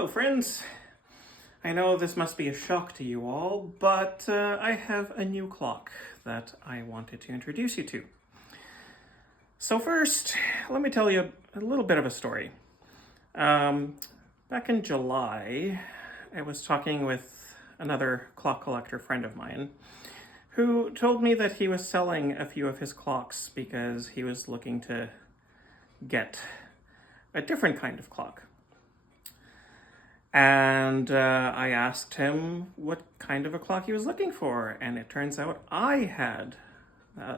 Hello friends! I know this must be a shock to you all, but I have a new clock that I wanted to introduce you to. So first, let me tell you a little bit of a story. Back in July, I was talking with another clock collector friend of mine who told me that he was selling a few of his clocks because he was looking to get a different kind of clock. And I asked him what kind of a clock he was looking for, and it turns out I had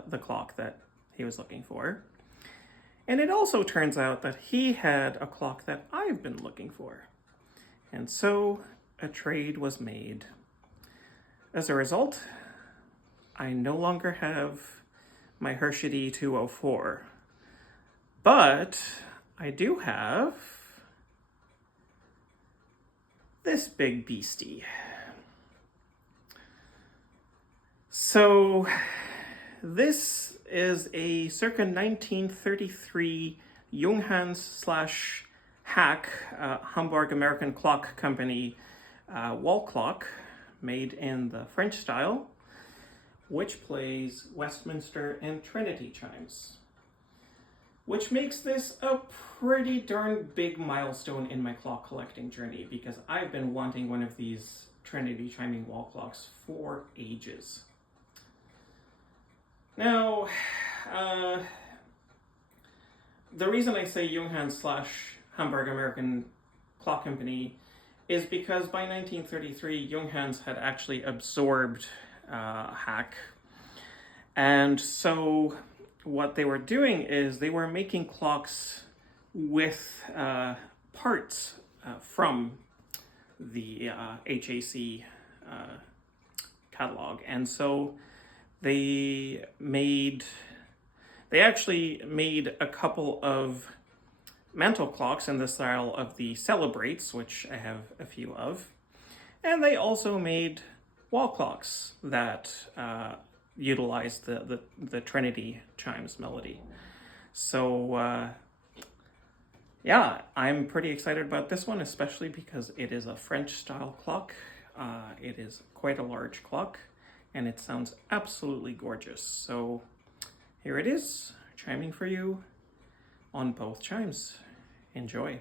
the clock that he was looking for. And it also turns out that he had a clock that I've been looking for. And so a trade was made. As a result, I no longer have my Hershey 204, but I do have this big beastie. So this is a circa 1933 Junghans / HAC Hamburg American Clock Company wall clock made in the French style, which plays Westminster and Trinity chimes, which makes this a pretty darn big milestone in my clock collecting journey because I've been wanting one of these Trinity chiming wall clocks for ages. Now, the reason I say Junghans / Hamburg American Clock Company is because by 1933, Junghans had actually absorbed HAC, and so what they were doing is they were making clocks with parts from the HAC catalog. And so they actually made a couple of mantel clocks in the style of the Celebrates, which I have a few of. And they also made wall clocks that utilize the Trinity Chimes melody. So yeah, I'm pretty excited about this one, especially because it is a French style clock. It is quite a large clock and it sounds absolutely gorgeous. So here it is, chiming for you on both chimes. Enjoy.